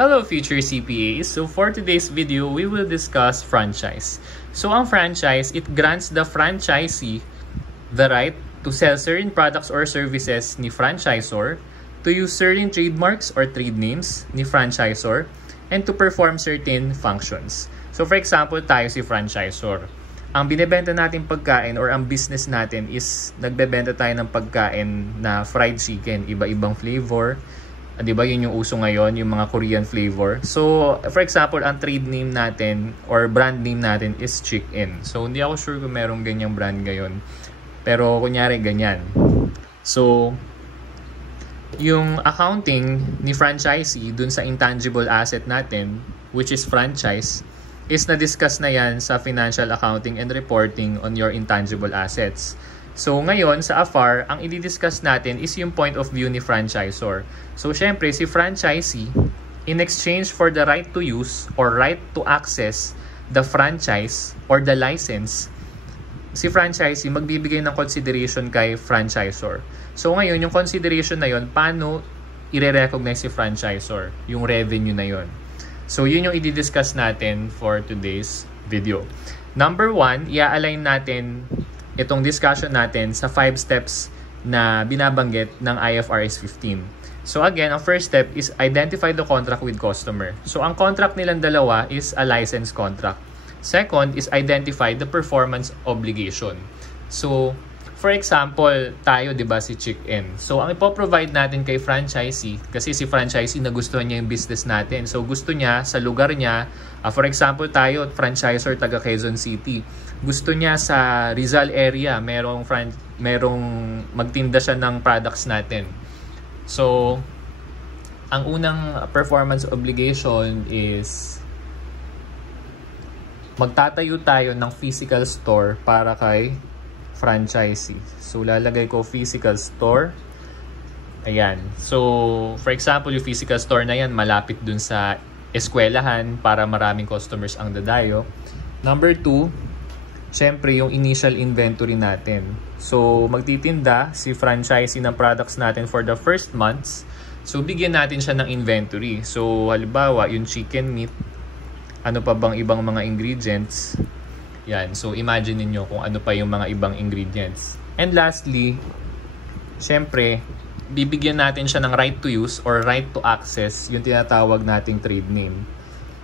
Hello future CPAs! So for today's video, we will discuss franchise. So ang franchise, it grants the franchisee the right to sell certain products or services ni franchisor, to use certain trademarks or trade names ni franchisor, and to perform certain functions. So for example, tayo si franchisor. Ang binebenta natin pagkain or ang business natin is nagbebenta tayo ng pagkain na fried chicken, iba-ibang flavor. Di ba yun yung uso ngayon, yung mga Korean flavor. So, for example, ang trade name natin or brand name natin is Chick-In. So, hindi ako sure kung merong ganyang brand ngayon. Pero, kunyari, ganyan. So, yung accounting ni franchisee dun sa intangible asset natin, which is franchise, is na-discuss na yan sa financial accounting and reporting on your intangible assets. So, ngayon, sa AFAR, ang i-discuss natin is yung point of view ni franchisor. So, syempre, si franchisee, in exchange for the right to use or right to access the franchise or the license, si franchisee magbibigay ng consideration kay franchisor. So, ngayon, yung consideration na yon, paano i-recognize si franchisor? Yung revenue na yon. So, yun yung i-discuss natin for today's video. Number 1, i-align natin itong discussion natin sa 5 steps na binabanggit ng IFRS 15. So again, ang first step is identify the contract with customer. So ang contract nilang dalawa is a license contract. Second is identify the performance obligation. So for example, tayo 'di ba si Chick-In. So ang ipo-provide natin kay franchisee, kasi si franchisee nagustuhan niya yung business natin. So gusto niya sa lugar niya, for example tayo, franchisor taga Quezon City. Gusto niya sa Rizal area, merong magtinda siya ng products natin. So ang unang performance obligation is magtatayo tayo ng physical store para kay franchisee. So, lalagay ko physical store. Ayan. So, for example, yung physical store na yan, malapit dun sa eskwelahan para maraming customers ang dadayo. Number 2, syempre yung initial inventory natin. So, magtitinda si franchisee ng products natin for the first months. So, bigyan natin siya ng inventory. So, halimbawa, yung chicken meat, ano pa bang ibang mga ingredients? Yan. So, imagine niyo kung ano pa yung mga ibang ingredients. And lastly, syempre, bibigyan natin siya ng right to use or right to access, yung tinatawag nating trade name.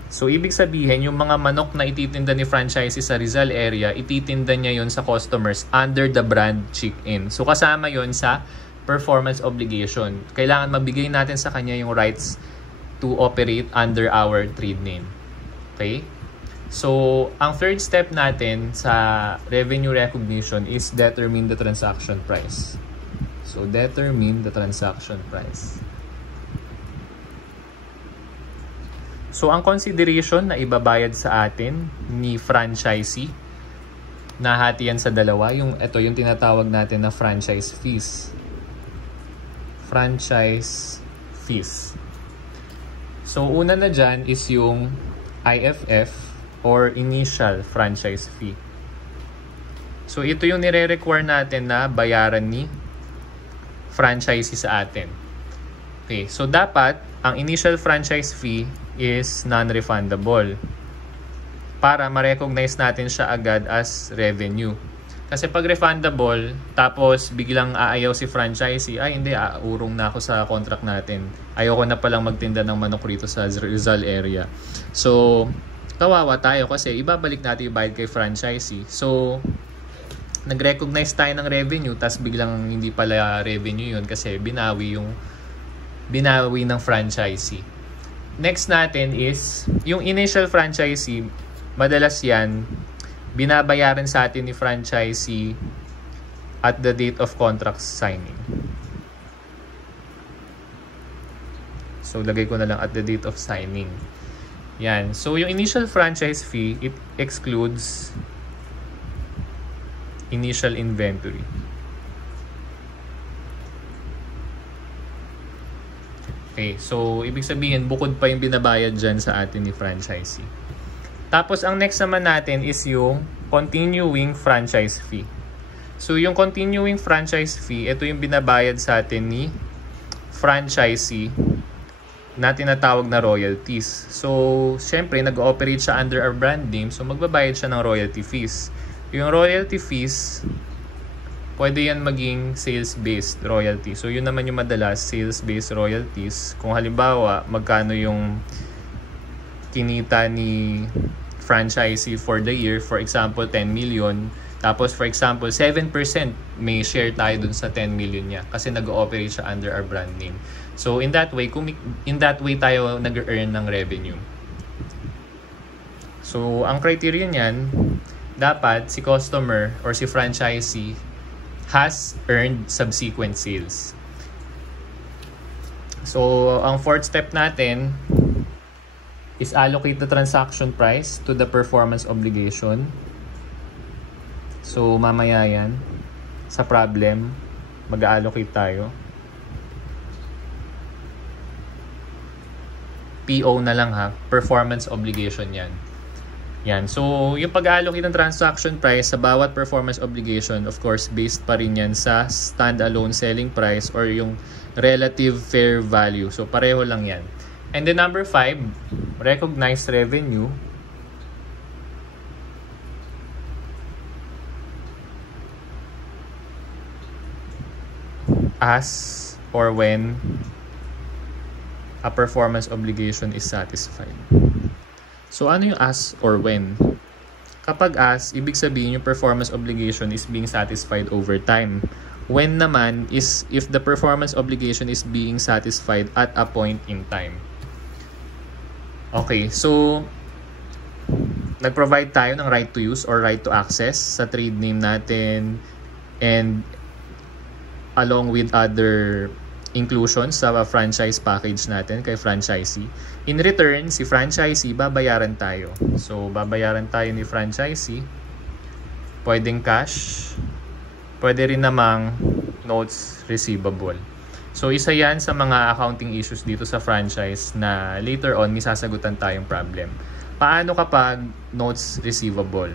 So, ibig sabihin, yung mga manok na ititinda ni franchisee sa Rizal area, ititinda niya yon sa customers under the brand Chick-In. So, kasama yon sa performance obligation. Kailangan mabigay natin sa kanya yung rights to operate under our trade name. Okay? So, ang third step natin sa revenue recognition is determine the transaction price. So, determine the transaction price. So, ang consideration na ibabayad sa atin ni franchisee, nahati yan sa dalawa. Ito yung tinatawag natin na franchise fees. Franchise fees. So, una na dyan is yung IFF or initial franchise fee. So, ito yung nire-require natin na bayaran ni franchisee sa atin. Okay, so dapat ang initial franchise fee is non-refundable para ma-recognize natin siya agad as revenue. Kasi pag refundable, tapos biglang aayaw si franchisee, ay hindi, urong na ako sa contract natin. Ayoko na palang magtinda ng manok rito sa Rizal area. So, kawawa tayo kasi ibabalik natin yung bayad kay franchisee. So, nag-recognize tayo ng revenue, tas biglang hindi pala revenue yun kasi binawi ng franchisee. Next natin is, yung initial franchisee, madalas yan, binabayaran sa atin ni franchisee at the date of contract signing. So, lagay ko na lang at the date of signing. Yan. So, yung initial franchise fee, it excludes initial inventory. Okay. So, ibig sabihin, bukod pa yung binabayad dyan sa atin ni franchisee. Tapos, ang next naman natin is yung continuing franchise fee. So, yung continuing franchise fee, ito yung binabayad sa atin ni franchisee na tinatawag na royalties. So, syempre, nag-ooperate siya under our brand name, so magbabayad siya ng royalty fees. Yung royalty fees, pwede yan maging sales-based royalty. So, yun naman yung madalas, sales-based royalties. Kung halimbawa, magkano yung kinita ni franchisee for the year, for example, 10 million. Tapos, for example, 7% may share tayo dun sa 10 million niya kasi nag-ooperate siya under our brand name. So, in that way, tayo nag-earn ng revenue. So, ang criteria niyan, dapat si customer or si franchisee has earned subsequent sales. So, ang fourth step natin is allocate the transaction price to the performance obligation. So, mamaya yan. Sa problem, mag-allocate tayo. PO na lang ha. Performance obligation yan. Yan. So, yung pag-allocate ng transaction price sa bawat performance obligation, of course, based pa rin yan sa standalone selling price or yung relative fair value. So, pareho lang yan. And then number 5, recognized revenue. As or when a performance obligation is satisfied. So, ano yung as or when? Kapag as, ibig sabihin yung performance obligation is being satisfied over time. When naman is if the performance obligation is being satisfied at a point in time. Okay, so nag-provide tayo ng right to use or right to access sa trade name natin and along with other inclusions sa franchise package natin kay franchisee. In return, si franchisee babayaran tayo. So, babayaran tayo ni franchisee. Pwedeng cash. Pwede rin namang notes receivable. So, isa yan sa mga accounting issues dito sa franchise na later on, may sasagutan tayong problem. Paano kapag notes receivable?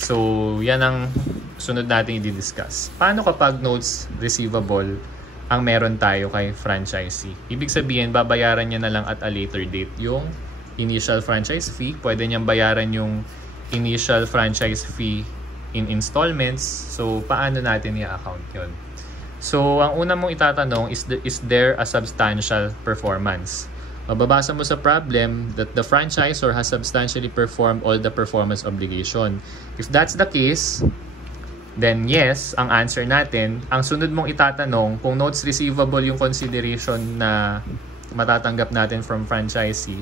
So, yan ang sunod natin i-discuss. Paano kapag notes receivable ang meron tayo kay franchisee? Ibig sabihin, babayaran niya na lang at a later date yung initial franchise fee. Pwede niyang bayaran yung initial franchise fee in installments. So, paano natin i-account yun? So, ang una mong itatanong is there a substantial performance? Mababasa mo sa problem that the franchisor has substantially performed all the performance obligation. If that's the case, then yes, ang answer natin. Ang sunod mong itatanong, kung notes receivable yung consideration na matatanggap natin from franchisee,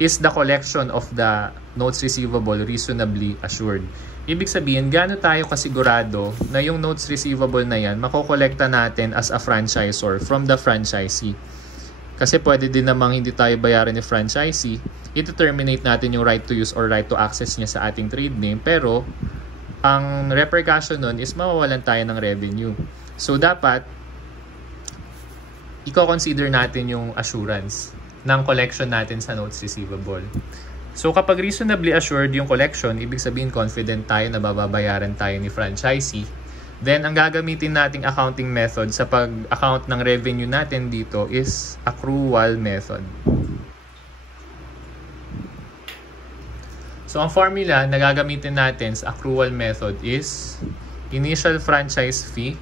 is the collection of the notes receivable reasonably assured? Ibig sabihin, gaano tayo kasigurado na yung notes receivable na yan makokolekta natin as a franchisor from the franchisee? Kasi pwede din namang hindi tayo bayaran ni franchisee, i-terminate natin yung right to use or right to access niya sa ating trade name, pero ang repercussion nun is mawawalan tayo ng revenue. So dapat i-consider natin yung assurance ng collection natin sa notes receivable. So kapag reasonably assured yung collection, ibig sabihin confident tayo na babayaran tayo ni franchisee, then ang gagamitin nating accounting method sa pag-account ng revenue natin dito is accrual method. So ang formula na gagamitin natin sa accrual method is initial franchise fee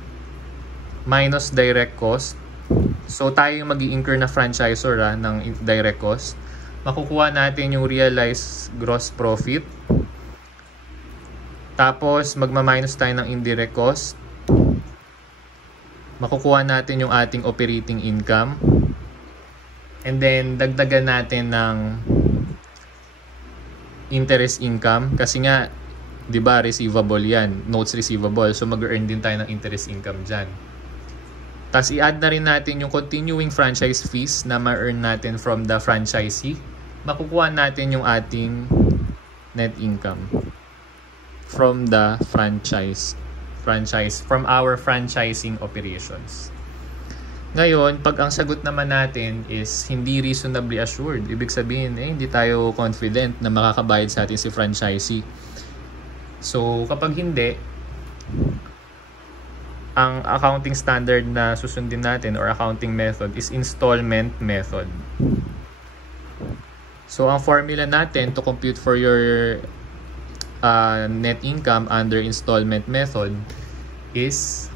minus direct cost. So tayo yung mag-i-incur na franchisor ng direct cost. Makukuha natin yung realized gross profit. Tapos magma-minus tayo ng indirect cost. Makukuha natin yung ating operating income. And then dagdagan natin ng interest income kasi nga 'di ba receivable 'yan, notes receivable. So mag-earn din tayo ng interest income diyan. Tapos i-add na rin natin yung continuing franchise fees na ma-earn natin from the franchisee. Makukuha natin yung ating net income from the franchise from our franchising operations. Ngayon, pag ang sagot naman natin is hindi reasonably assured, ibig sabihin hindi tayo confident na makakabayad sa atin si franchisee. So, kapag hindi, ang accounting standard na susundin natin or accounting method is installment method. So, ang formula natin to compute for your net income under installment method is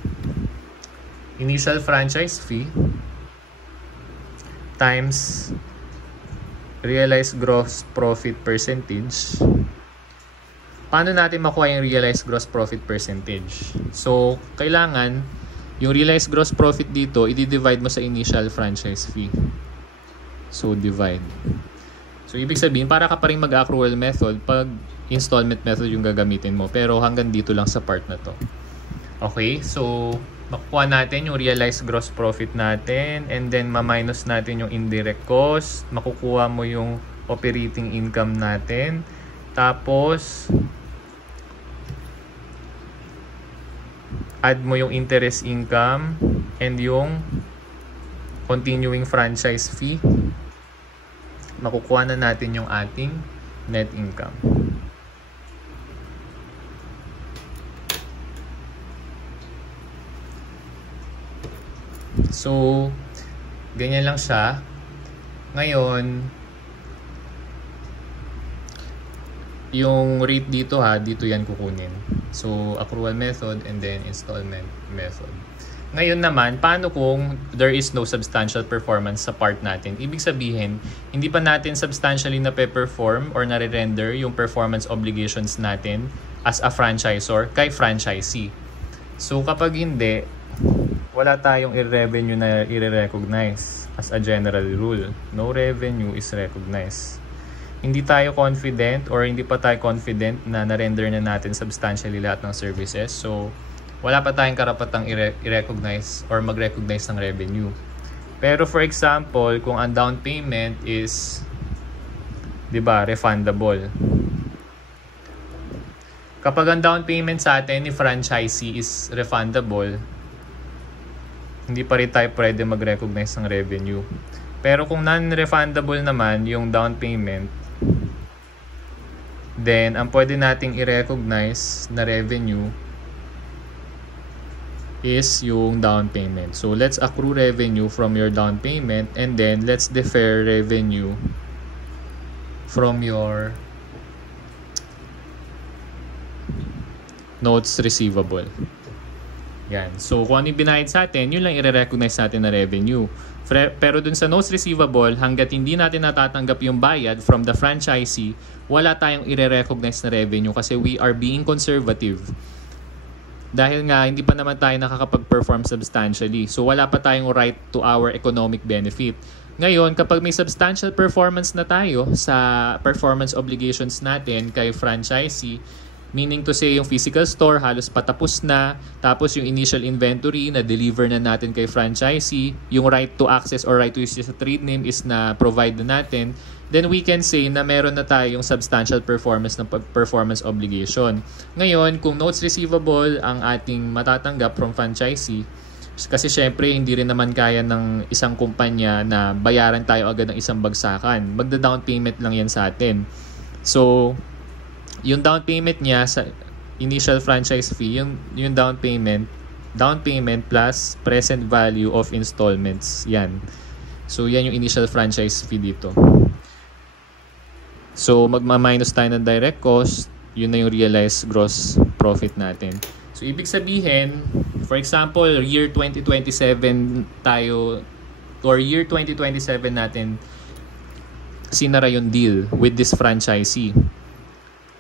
initial franchise fee times realized gross profit percentage. Paano natin makuha yung realized gross profit percentage? So, kailangan yung realized gross profit dito, i-divide mo sa initial franchise fee. So, divide. So, ibig sabihin, para ka pa rin mag-accrual method pag installment method yung gagamitin mo. Pero hanggang dito lang sa part na to. Okay, so makukuha natin yung realized gross profit natin and then ma-minus natin yung indirect cost. Makukuha mo yung operating income natin. Tapos, add mo yung interest income and yung continuing franchise fee. Makukuha na natin yung ating net income. So, ganyan lang siya. Ngayon, yung rate dito dito yan kukunin. So, accrual method and then installment method. Ngayon naman, paano kung there is no substantial performance sa part natin? Ibig sabihin, hindi pa natin substantially na-perform or nare-render yung performance obligations natin as a franchisor kay franchisee. So, kapag hindi, wala tayong revenue na i-recognize as a general rule. No revenue is recognized. Hindi tayo confident or hindi pa tayo confident na na-render na natin substantially lahat ng services. So, wala pa tayong karapatang i-recognize or mag-recognize ng revenue. Pero for example, kung ang down payment is, refundable. Kapag ang down payment sa atin ni franchisee is refundable, hindi pa rin tayo pwede mag-recognize ng revenue. Pero kung non-refundable naman yung down payment, then ang pwede nating i-recognize na revenue is yung down payment. So let's accrue revenue from your down payment and then let's defer revenue from your notes receivable. Yan. So, kung ano yung binayad sa atin, yun lang i-recognize natin na revenue. Pero dun sa notes receivable, hanggat hindi natin natatanggap yung bayad from the franchisee, wala tayong i-recognize na revenue kasi we are being conservative. Dahil nga, hindi pa naman tayo nakakapag-perform substantially. So, wala pa tayong right to our economic benefit. Ngayon, kapag may substantial performance na tayo sa performance obligations natin kay franchisee, meaning to say, yung physical store halos patapos na, tapos yung initial inventory na deliver na natin kay franchisee, yung right to access or right to use sa trade name is na provide na natin, then we can say na meron na tayong substantial performance ng performance obligation. Ngayon, kung notes receivable ang ating matatanggap from franchisee, kasi syempre hindi rin naman kaya ng isang kumpanya na bayaran tayo agad ng isang bagsakan. Magda-down payment lang yan sa atin. So, yung down payment niya sa initial franchise fee, yung down payment plus present value of installments. Yan. So, yan yung initial franchise fee dito. So, magma-minus tayo ng direct cost. Yun na yung realized gross profit natin. So, ibig sabihin, for example, year 2027 tayo, or year 2027 natin, sinara yung deal with this franchisee.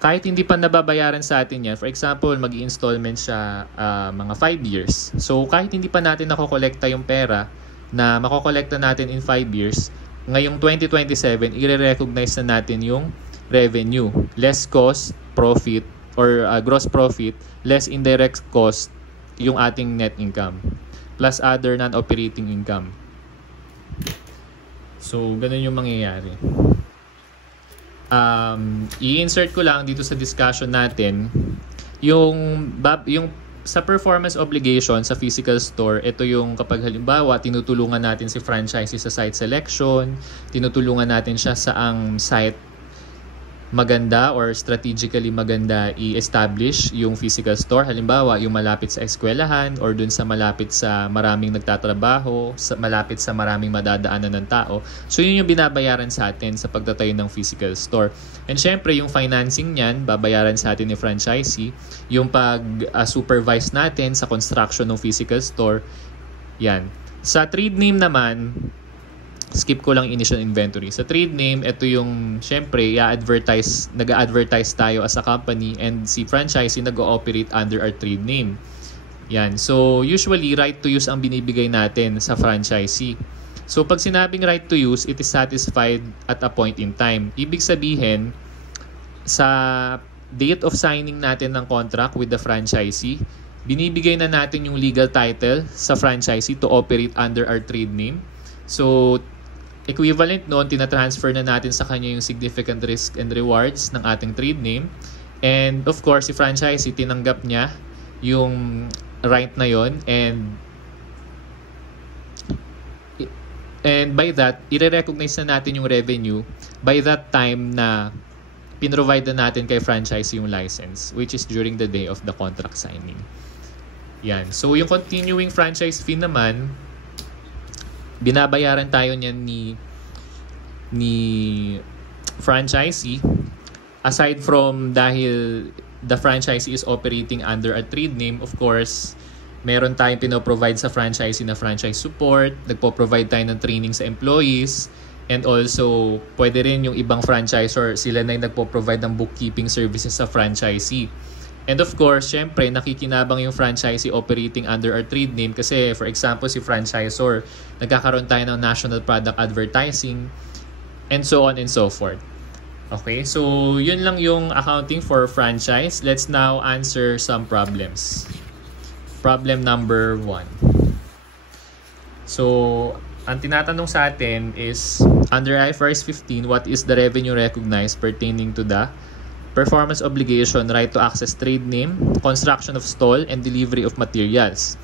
Kahit hindi pa nababayaran sa atin yan, for example, mag-i-installment siya mga 5 years. So, kahit hindi pa natin nakokolekta yung pera na makokolekta natin in 5 years, ngayong 2027, i-recognize na natin yung revenue. Less cost, profit, or gross profit, less indirect cost, yung ating net income. Plus other non-operating income. So, ganun yung mangyayari. I-insert ko lang dito sa discussion natin yung sa performance obligation sa physical store. Ito yung kapag halimbawa tinutulungan natin si franchisee sa site selection, tinutulungan natin siya sa ang site maganda or strategically maganda i-establish yung physical store. Halimbawa, yung malapit sa eskwelahan or dun sa malapit sa maraming nagtatrabaho, malapit sa maraming madadaanan ng tao. So, yun yung binabayaran sa atin sa pagtatayo ng physical store. And syempre, yung financing niyan, babayaran sa atin ni franchisee. Yung pag-supervise natin sa construction ng physical store, yan. Sa trade name naman, skip ko lang initial inventory. Sa trade name, ito yung, syempre, nag-advertise tayo as a company and si franchisee nag-ooperate under our trade name. Yan. So, usually, right to use ang binibigay natin sa franchisee. So, pag sinabing right to use, it is satisfied at a point in time. Ibig sabihin, sa date of signing natin ng contract with the franchisee, binibigay na natin yung legal title sa franchisee to operate under our trade name. So, equivalent noon, tinatransfer na natin sa kanya yung significant risk and rewards ng ating trade name. And of course, si franchisee, tinanggap niya yung right na yon, and by that, i-recognize na natin yung revenue by that time na pinrovide na natin kay franchisee yung license, which is during the day of the contract signing. Yan. So, yung continuing franchise fee naman, binabayaran tayo niyan ni franchisee, aside from dahil the franchisee is operating under a trade name. Of course, meron tayong pinoprovide sa franchisee na franchise support, nagpo-provide tayo ng training sa employees, and also pwede rin yung ibang franchisor, sila na yung nagpo-provide ng bookkeeping services sa franchisee. And of course, syempre, nakikinabang yung franchisee operating under our trade name kasi, for example, si franchisor, nagkakaroon tayo ng national product advertising, and so on and so forth. Okay, so yun lang yung accounting for franchise. Let's now answer some problems. Problem number 1. So, ang tinatanong sa atin is, under IFRS 15, what is the revenue recognized pertaining to the performance obligation, right to access trade name, construction of stall, and delivery of materials?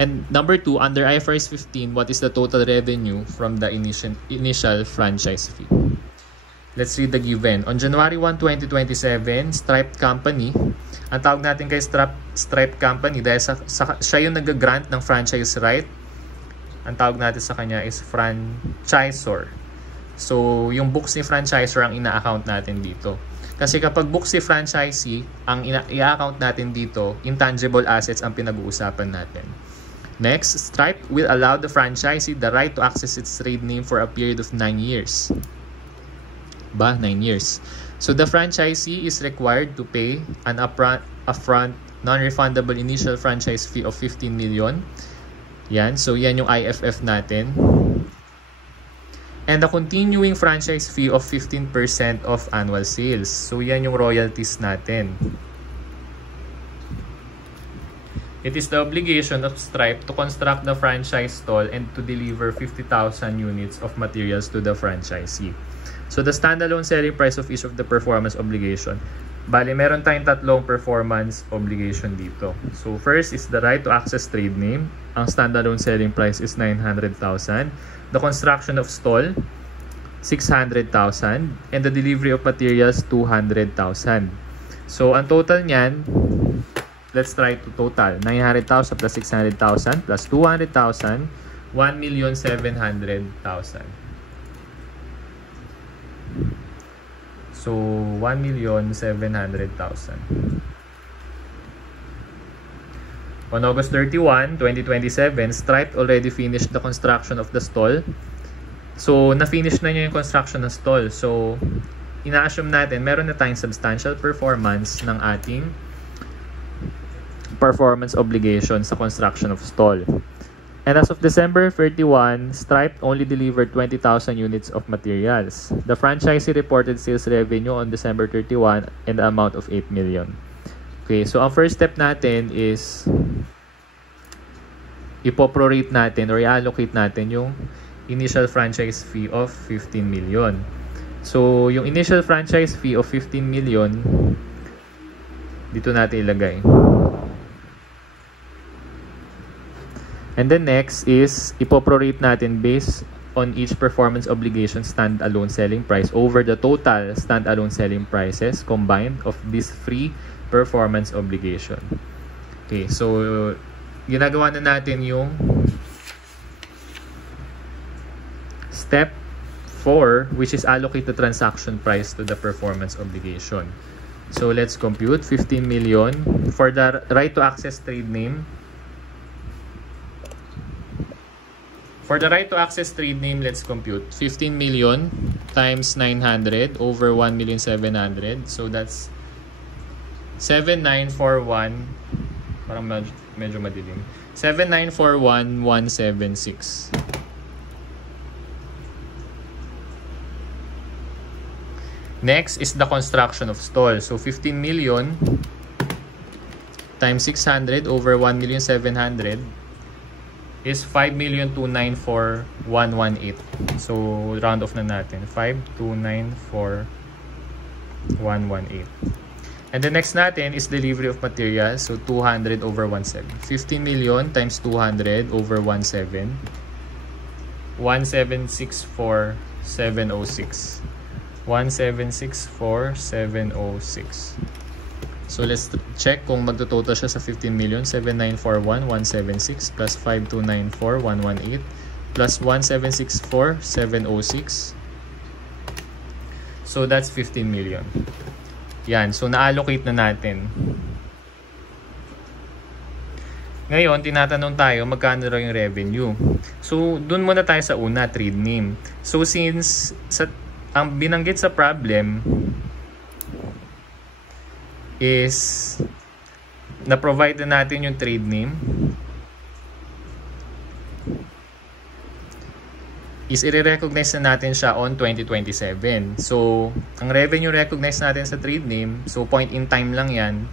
And number 2, under IFRS 15, what is the total revenue from the initial franchise fee? Let's read the given. On January 1, 2027, Stripe Company, ang tawag natin kay Stripe Company dahil siya yung nag-grant ng franchise right, ang tawag natin sa kanya is franchisor. So, yung books ni franchisor ang ina-account natin dito. Kasi kapag books si franchisee, ang i-account natin dito, intangible assets ang pinag-uusapan natin. Next, Stripe will allow the franchisee the right to access its trade name for a period of 9 years. 9 years. So, the franchisee is required to pay an upfront non-refundable initial franchise fee of 15 million. Yan. So, yan yung IFF natin. And a continuing franchise fee of 15% of annual sales. So, yan yung royalties natin. It is the obligation of Stripe to construct the franchise stall and to deliver 50,000 units of materials to the franchisee. So, the standalone selling price of each of the performance obligation. Bali, meron tayong tatlong performance obligation dito. So, first is the right to access trade name. Ang standalone selling price is 900,000. The construction of stall, 600,000. And the delivery of materials, 200,000. So, ang total niyan, let's try to total. 900,000 plus 600,000 plus 200,000, 1,700,000. So, 1,700,000. On August 31, 2027, Stripe already finished the construction of the stall. So, na-finish na niya yung construction ng stall. So, ina-assume natin, meron na tayong substantial performance ng ating performance obligation sa construction of stall. And as of December 31, Stripe only delivered 20,000 units of materials. The franchisee reported sales revenue on December 31 in the amount of 8 million. Okay, so ang first step natin is ipoprorate natin or i-allocate natin yung initial franchise fee of 15 million. So, yung initial franchise fee of 15 million, dito natin ilagay. And then next is ipoprorate natin based on each performance obligation standalone selling price over the total standalone selling prices combined of these three performance obligation. Okay, so ginagawa na natin yung step 4, which is allocate the transaction price to the performance obligation. So let's compute 15 million for the right to access trade name. For the right to access trade name, let's compute 15 million times 900 over 1,700,000. So that's 7,941. Parang medyo madilim. 7,941,176. Next is the construction of stall. So 15 million times 600 over 1,700,000 is 5,294,118. So round off na natin. 5,294,118. And the next natin is delivery of materials. So 200 over 17. 15 million times 200 over 17. 1,764,706. 1,764,706. So let's check kung magtototal siya sa 15 million. 7,941,176 plus 5,294,118 plus 1,764,706. So that's 15 million. Yan. So na-allocate na natin. Ngayon, tinatanong tayo magkano raw yung revenue. So dun muna tayo sa una, trade name. So since ang binanggit sa problem is na-provide na natin yung trade name, is i-recognize na natin siya on 2027. So, ang revenue recognize natin sa trade name, so point in time lang yan,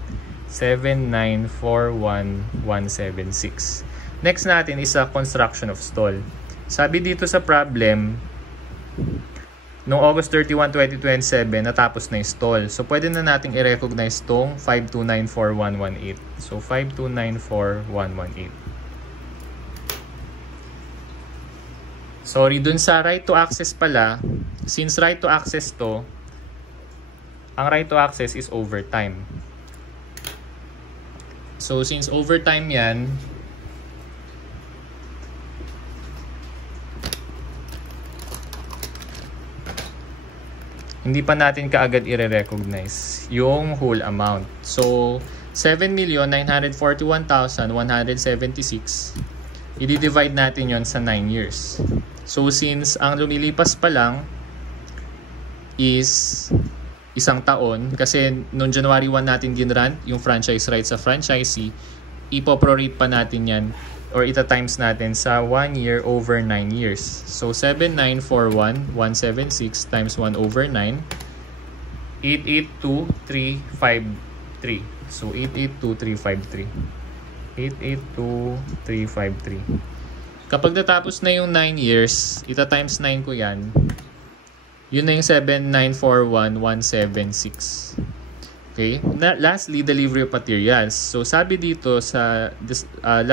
7,941,176. Next natin is a construction of stall. Sabi dito sa problem, noong August 31, 2027, natapos na yung stall. So, pwede na nating i-recognize tong 5,294,118. So, 5,294,118. Sorry, dun sa right to access pala, since right to access to, ang right to access is overtime. So, since overtime yan, hindi pa natin kaagad i-recognize yung whole amount. So, 7,941,176, i-divide natin yon sa 9 years. So, since ang lumilipas pa lang is isang taon, kasi noong January 1 natin ginrant yung franchise rights sa franchisee, ipoprorate pa natin yan or ita-times natin sa 1 year over 9 years. So, 7,941,176 times 1 over 9, 882,353. So, 882,353. 882,353. Kapag natapos na yung 9 years, ita-times 9 ko yan. Yun na yung 7,941,176. Okay? Lastly, delivery of materials. So, sabi dito sa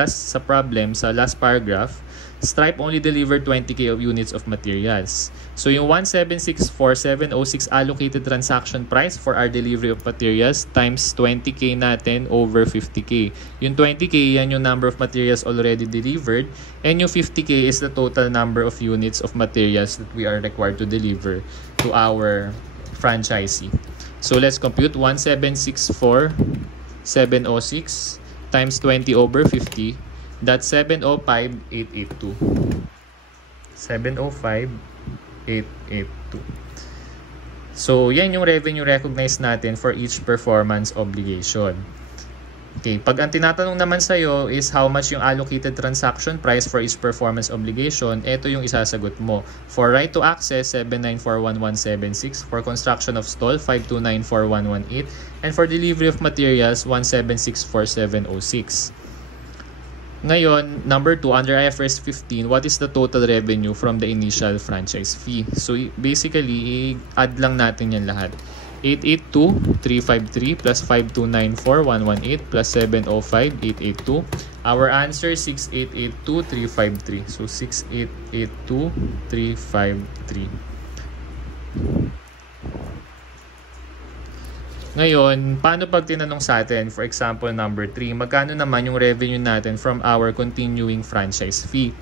sa problem, sa last paragraph, Stripe only delivered 20K of units of materials. So, yung 1,764,706 allocated transaction price for our delivery of materials times 20K natin over 50K. Yung 20K, yan yung number of materials already delivered. And yung 50K is the total number of units of materials that we are required to deliver to our franchisee. So, let's compute 1,764,706 times 20 over 50. That's 705,882. 705,882. So, yan yung revenue recognized natin for each performance obligation. Okay, pag ang tinatanong naman sa'yo is how much yung allocated transaction price for each performance obligation, ito yung isasagot mo. For right to access, 7,941,176. For construction of stall, 5,294,118. And for delivery of materials, 1,764,706. Ngayon, number 2, under IFRS 15, what is the total revenue from the initial franchise fee? So, basically, i-add lang natin yan lahat. 882,353 plus 5294,118 plus 705,882. Our answer 6882353. So 6882353. Ngayon, paano pag tinanong sa atin, for example, number 3, magkano naman yung revenue natin from our continuing franchise fee?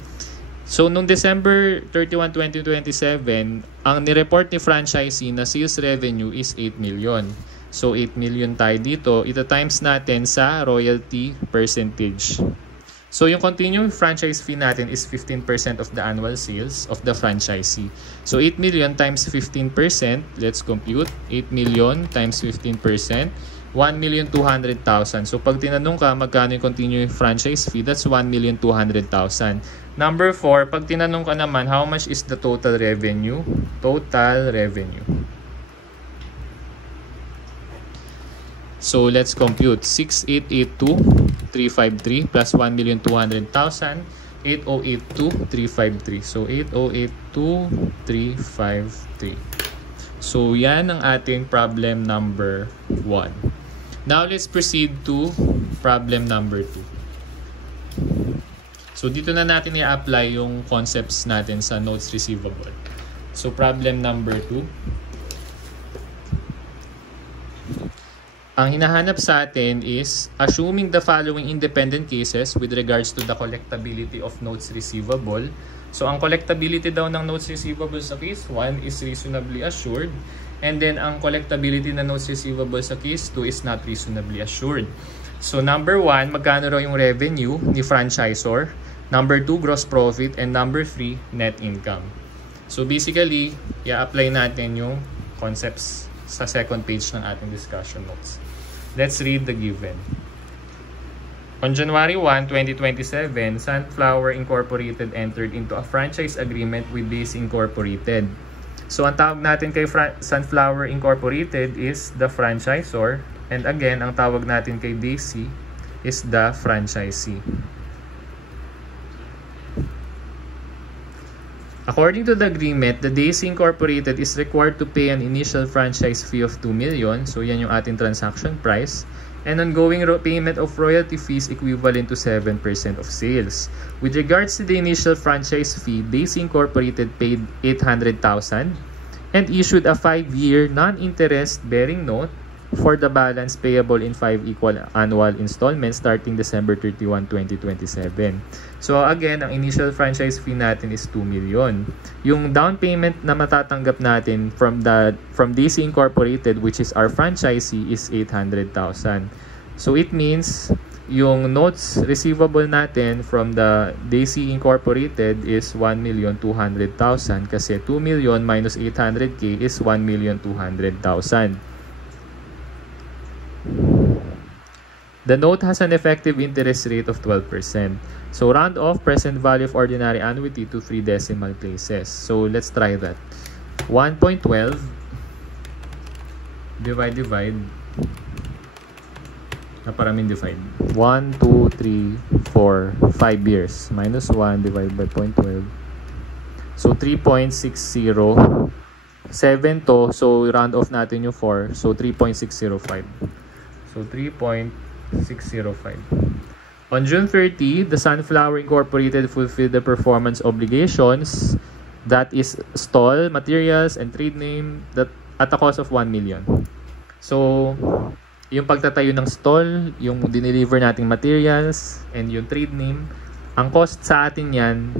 So, noong December 31, 2027, ang nireport ni franchisee na sales revenue is 8 million. So, 8 million tayo dito. Ito times natin sa royalty percentage. So, yung continuing franchise fee natin is 15% of the annual sales of the franchisee. So, 8 million times 15%, let's compute. 8 million times 15%, 1,200,000. So, pag tinanong ka, magkano yung continuing franchise fee, that's 1,200,000. Number 4, pag tinanong ka naman, how much is the total revenue? Total revenue. So, let's compute. 6,882,353 plus 1,200,000, 8,082,353. So, 8,082,353. So, yan ang ating problem number 1. Now, let's proceed to problem number 2. So, dito na natin i-apply yung concepts natin sa notes receivable. So, problem number 2. Ang hinahanap sa atin is assuming the following independent cases with regards to the collectability of notes receivable. So, ang collectability daw ng notes receivable sa case 1 is reasonably assured. And then, ang collectability ng notes receivable sa case 2 is not reasonably assured. So, number 1, magkano raw yung revenue ni franchisor? Number 2, gross profit. And number 3, net income. So, basically, i-apply natin yung concepts sa second page ng ating discussion notes. Let's read the given. On January 1, 2027, Sunflower Incorporated entered into a franchise agreement with Daisy Incorporated. So, ang tawag natin kay Sunflower Incorporated is the franchisor. And again, ang tawag natin kay Daisy is the franchisee. According to the agreement, the Daisy Incorporated is required to pay an initial franchise fee of 2 million. So, yan yung ating transaction price. And ongoing payment of royalty fees equivalent to 7% of sales. With regards to the initial franchise fee, Daisy Incorporated paid 800,000 and issued a 5-year non-interest bearing note for the balance payable in 5 equal annual installments starting December 31, 2027. So again, ang initial franchise fee natin is 2 million. Yung down payment na matatanggap natin from Daisy Incorporated, which is our franchisee, is 800,000. So it means yung notes receivable natin from the Daisy Incorporated is 1,200,000 kasi 2 million minus 800K is 1,200,000. The note has an effective interest rate of 12%. So, round off present value of ordinary annuity to 3 decimal places. So, let's try that. 1.12 divide. Naparaming divide. 1, 2, 3, 4, 5 years. Minus 1 divided by 0.12. So, 3.60. 7 to. So, round off natin yung 4. So, 3.605. So, 3.605. On June 30, the Sunflower Incorporated fulfilled the performance obligations, that is stall, materials, and trade name at a cost of 1 million. So, yung pagtatayo ng stall, yung dineliver nating materials, and yung trade name, ang cost sa atin yan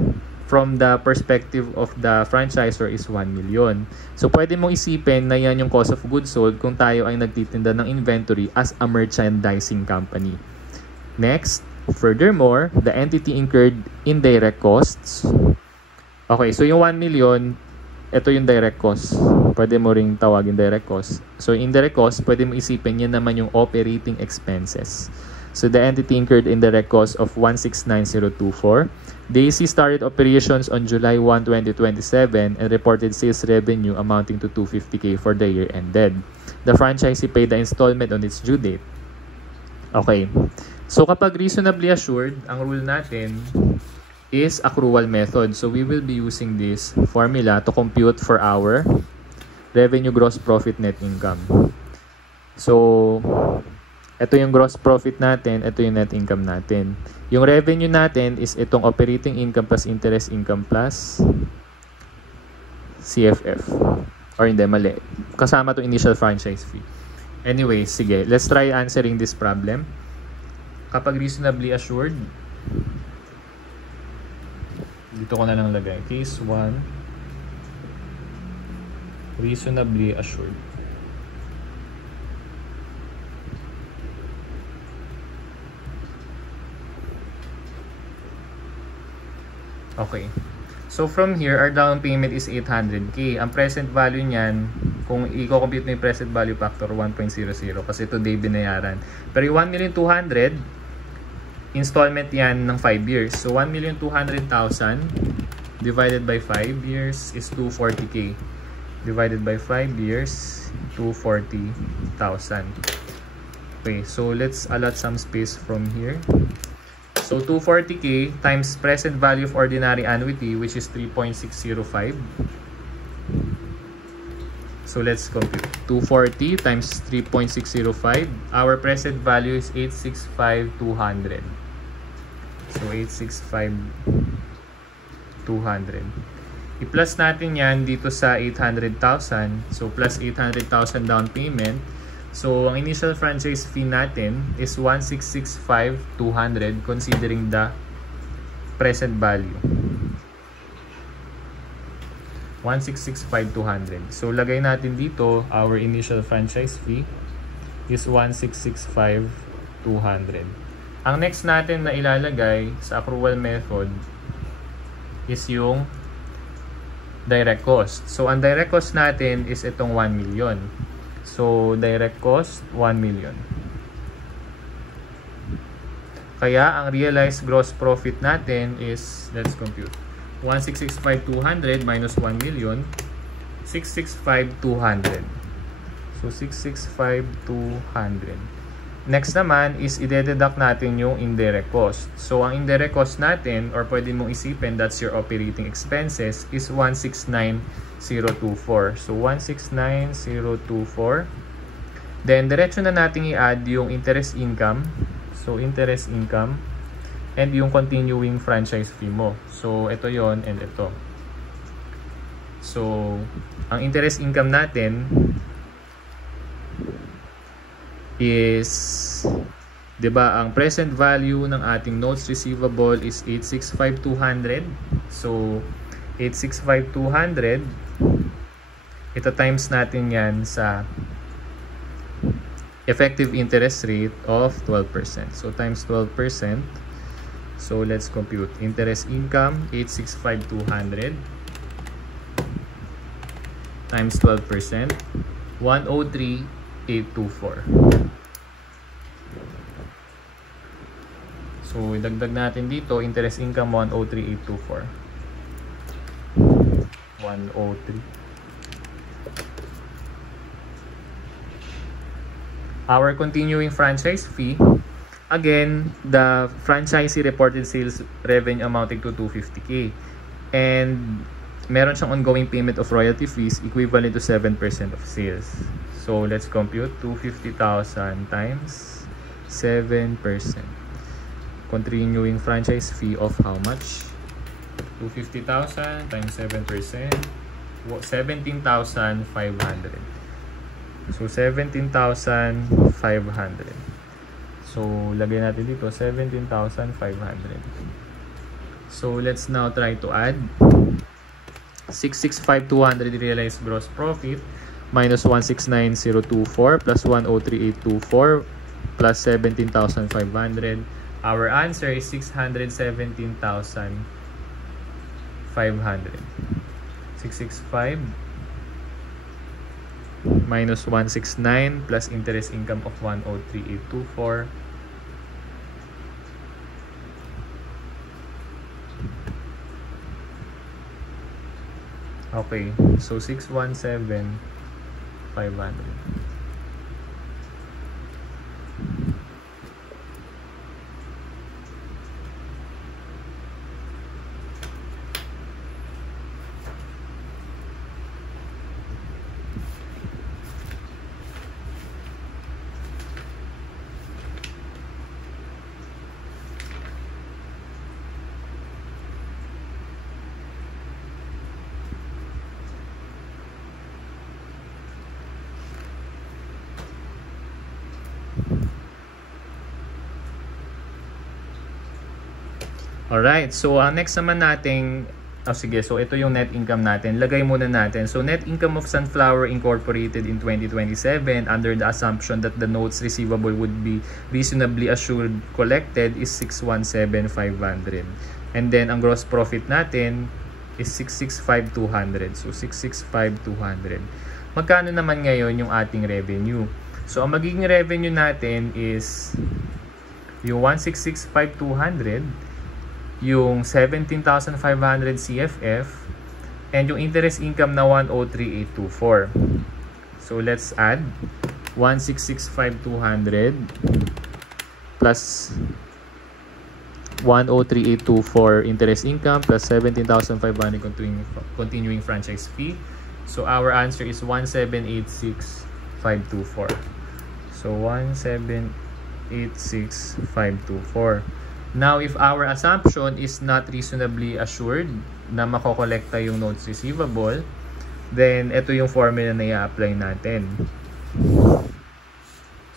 from the perspective of the franchisor is 1 million. So, pwede mong isipin na yan yung cost of goods sold kung tayo ay nagtitinda ng inventory as a merchandising company. Next, furthermore, the entity incurred indirect costs. Okay, so yung 1 million, ito yung direct cost. Pwede mo ring tawagin direct cost. So, indirect cost, pwede mo isipin yan naman yung operating expenses. So, the entity incurred indirect cost of 169,024. Daisy started operations on July 1, 2027 and reported sales revenue amounting to 250K for the year ended. The franchisee paid the installment on its due date. Okay. So, kapag reasonably assured, ang rule natin is accrual method. So, we will be using this formula to compute for our revenue, gross profit, net income. So, ito yung gross profit natin, ito yung net income natin. Yung revenue natin is itong operating income plus interest income plus CFF. Or hindi, mali. Kasama itong initial franchise fee. Anyway, sige. Let's try answering this problem. Kapag reasonably assured, dito ko na lang lagay. Case 1, reasonably assured. Okay. So from here, our down payment is 800k. Ang present value niyan, kung i-compute mo yung present value factor, 1.00 kasi today binayaran. Pero yung 1,200,000, installment yan ng 5 years. So 1,200,000 divided by 5 years is 240k. Divided by 5 years, 240,000. Okay, so let's allot some space from here. So 240k times present value of ordinary annuity, which is 3.605. So let's compute. 240 times 3.605. Our present value is 865,200. So 865,200. I-plus natin yan dito sa 800,000. So plus 800,000 down payment. So, ang initial franchise fee natin is 1,665,200 considering the present value. 1,665,200. So, lagay natin dito, our initial franchise fee is 1,665,200. Ang next natin na ilalagay sa accrual method is yung direct cost. So, ang direct cost natin is itong 1 million. So, direct cost, 1 million. Kaya, ang realized gross profit natin is, let's compute, 1,665,200 minus 1 million, 665,200. So, 665,200. Next naman is i-deduct natin yung indirect cost. So, ang indirect cost natin, or pwede mong isipin, that's your operating expenses, is 169,024. So, 169,024. Then, diretso na natin i-add yung interest income. So, interest income. And yung continuing franchise fee mo. So, ito yon and ito. So, ang interest income natin is, 'di ba, ang present value ng ating notes receivable is 865,200. So 865,200, ito times natin yan sa effective interest rate of 12%. So times 12%. So let's compute. Interest income 865,200 times 12%, 103,824. So, idagdag natin dito, interest income 103,824. 103. Our continuing franchise fee, again, the franchisee reported sales revenue amounting to 250k. And meron siyang ongoing payment of royalty fees equivalent to 7% of sales. So, let's compute 250,000 times 7%. Continuing franchise fee of how much? 250,000 times 7%, 17,500. So 17,500. So lagay natin dito 17,500. So let's now try to add 665,200 realized gross profit minus 169,024 plus 103,824 plus 17,500. Our answer is 617,500. 665 minus 169 plus interest income of 103,824. Okay, so 617,500. Alright, so ang next naman nating, sige, so ito yung net income natin. Lagay muna natin. So net income of Sunflower Incorporated in 2027 under the assumption that the notes receivable would be reasonably assured collected is 617,500. And then ang gross profit natin is 665,200. So 665,200. Magkano naman ngayon yung ating revenue? So ang magiging revenue natin is yung 166,500, yung 17,500 CFF, and yung interest income na 103,824. So let's add 166,500 plus 103,824 interest income plus 17,500 continuing franchise fee. So our answer is 1,786,524. So 1,786,524. Now, if our assumption is not reasonably assured na makokolekta yung notes receivable, then ito yung formula na i-apply natin.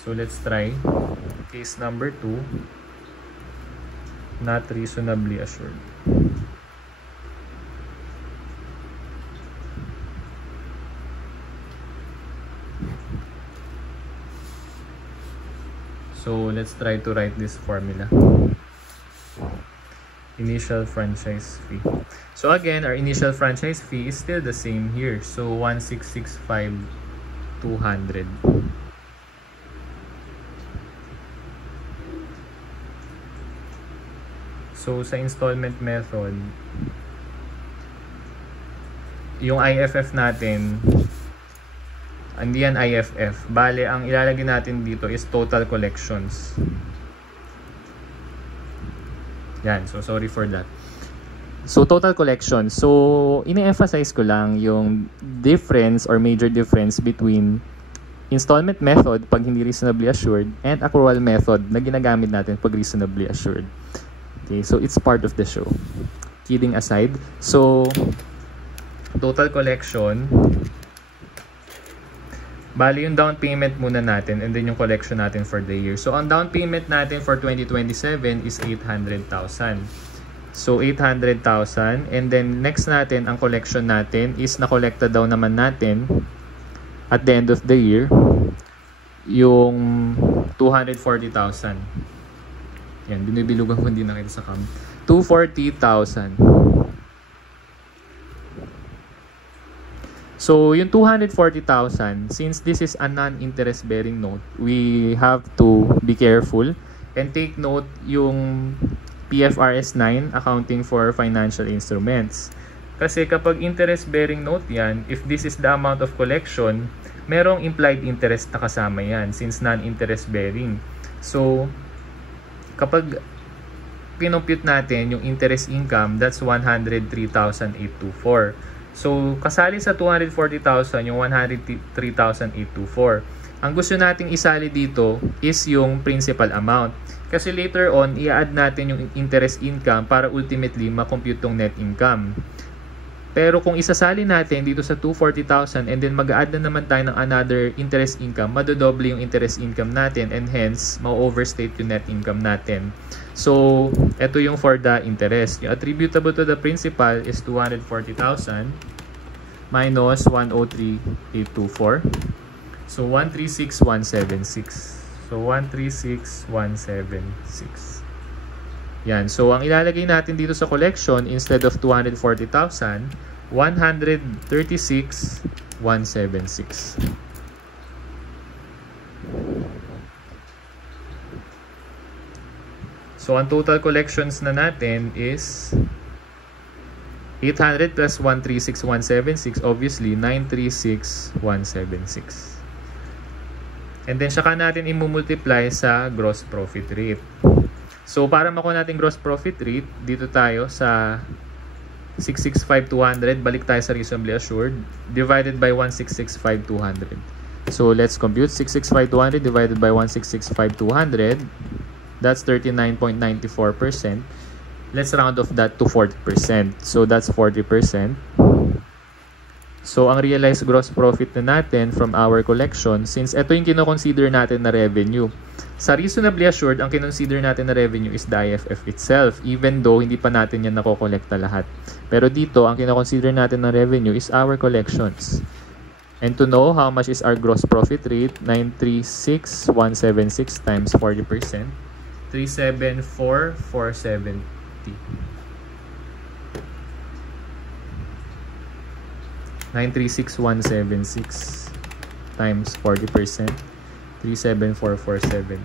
So let's try case number 2, not reasonably assured. So let's try to write this formula. Initial franchise fee. So again, our initial franchise fee is still the same here. So 1,665,200. So sa installment method, yung IFF natin, hindi yan IFF. Bale, ang ilalagay natin dito is total collections. Yan, so sorry for that. So total collection. So ini-emphasize ko lang yung difference or major difference between installment method pag hindi reasonably assured and accrual method na ginagamit natin pag reasonably assured. Okay, so it's part of the show. Kidding aside. So total collection, bali yung down payment muna natin and then yung collection natin for the year. So ang down payment natin for 2027 is 800,000. So 800,000, and then next natin ang collection natin is na-collecta daw naman natin at the end of the year yung 240,000. Yan, binibilugan ko, hindi nakita sa cam. 240,000. So, yung 240,000, since this is a non-interest bearing note, we have to be careful and take note yung PFRS 9, Accounting for Financial Instruments. Kasi kapag interest bearing note yan, if this is the amount of collection, merong implied interest na kasama yan since non-interest bearing. So, kapag pinompute natin yung interest income, that's 103,824. So, kasali sa 240,000 yung 103,824. Ang gusto nating isali dito is yung principal amount. Kasi later on, i-add natin yung interest income para ultimately makompute yung net income. Pero kung isasali natin dito sa 240,000 and then mag-add na naman tayo ng another interest income, madodoble yung interest income natin and hence, ma-overstate yung net income natin. So, ito yung for the interest. Yung attributable to the principal is 240,000 minus 103,824. So, 136,176. So, 136,176. Yan. So, ang ilalagay natin dito sa collection, instead of 240,000, 136,176. So, ang total collections na natin is 800 plus 136,176, obviously, 936,176. And then, saka natin i-multiply sa gross profit rate. So, para makuha natin gross profit rate, dito tayo sa 665,200, balik tayo sa reasonably assured, divided by 166,5,200. So, let's compute 665,200 divided by 166,5,200. That's 39.94%. Let's round off that to 40%. So, that's 40%. So, ang realized gross profit na natin from our collection, since ito yung kinoconsider natin na revenue, Sa reasonably assured, ang kinonsider natin na revenue is the IFF itself, even though hindi pa natin yan nakokolekta lahat. Pero dito, ang kinoconsider natin na revenue is our collections. And to know how much is our gross profit rate, 936,176 times 40%, 374,470. 936,176 times 40%, 374,470.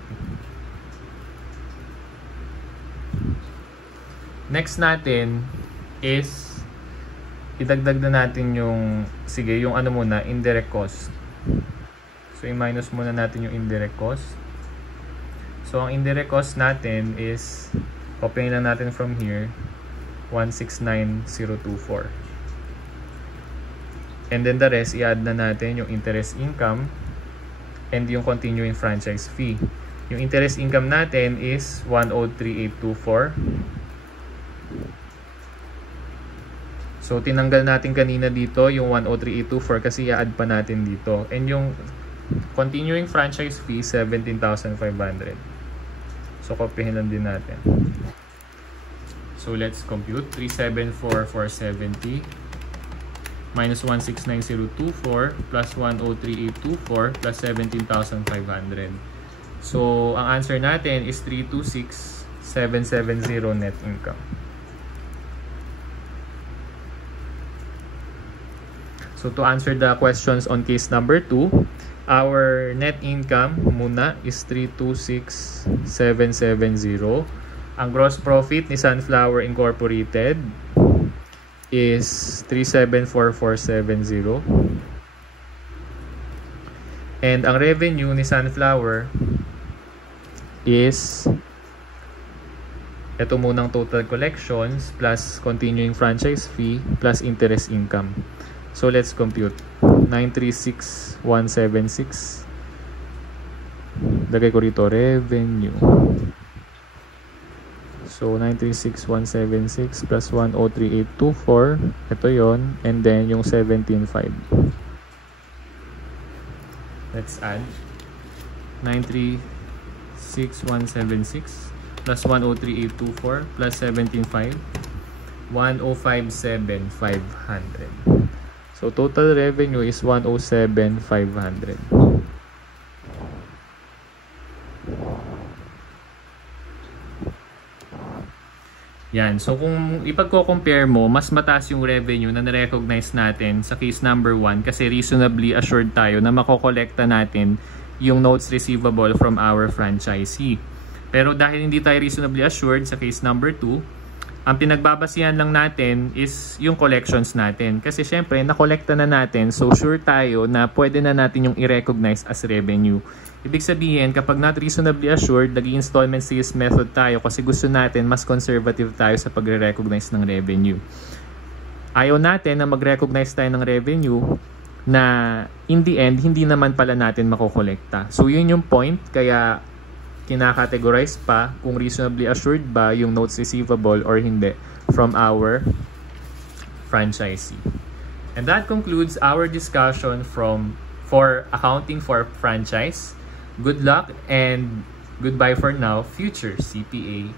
Next natin is idagdag na natin yung yung ano muna, indirect cost. So i-minus muna natin yung indirect cost. So ang indirect cost natin is copying lang natin from here, 169,024. And then the rest, i-add na natin yung interest income and yung continuing franchise fee. Yung interest income natin is 103,824. So tinanggal natin kanina dito yung 103,824 kasi i-add pa natin dito. And yung continuing franchise fee, 17,500. So copyhin lang din natin. So let's compute. 374,470 minus 169,024 plus 103,824 plus 17,500. So, ang answer natin is 326,770 net income. So, to answer the questions on case number 2, our net income muna is 326,770. Ang gross profit ni Sunflower Incorporated is 374,470. And ang revenue ni Sunflower is ito munang total collections plus continuing franchise fee plus interest income. So let's compute. 936,176. Lagay ko rito revenue. So, 936,176 plus 103,824. Ito yon. And then, yung 17,500. Let's add. 936,176 plus 103,824 plus 17,500. 105,700. So, total revenue is 107,500. Yan. So, kung ipagko-compare mo, mas mataas yung revenue na na-recognize natin sa case number 1 kasi reasonably assured tayo na makokolekta natin yung notes receivable from our franchisee. Pero dahil hindi tayo reasonably assured sa case number 2, ang pinagbabasihan lang natin is yung collections natin. Kasi syempre, nakolekta na natin, so sure tayo na pwede na natin yung i-recognize as revenue. Ibig sabihin, kapag not reasonably assured, nag-installment sales method tayo kasi gusto natin mas conservative tayo sa pagre-recognize ng revenue. Ayaw natin na mag-recognize tayo ng revenue na in the end, hindi naman pala natin makokolekta. So yun yung point, kaya kinakategorize pa kung reasonably assured ba yung notes receivable or hindi from our franchisee. And that concludes our discussion for accounting for franchise. Good luck and goodbye for now, future CPA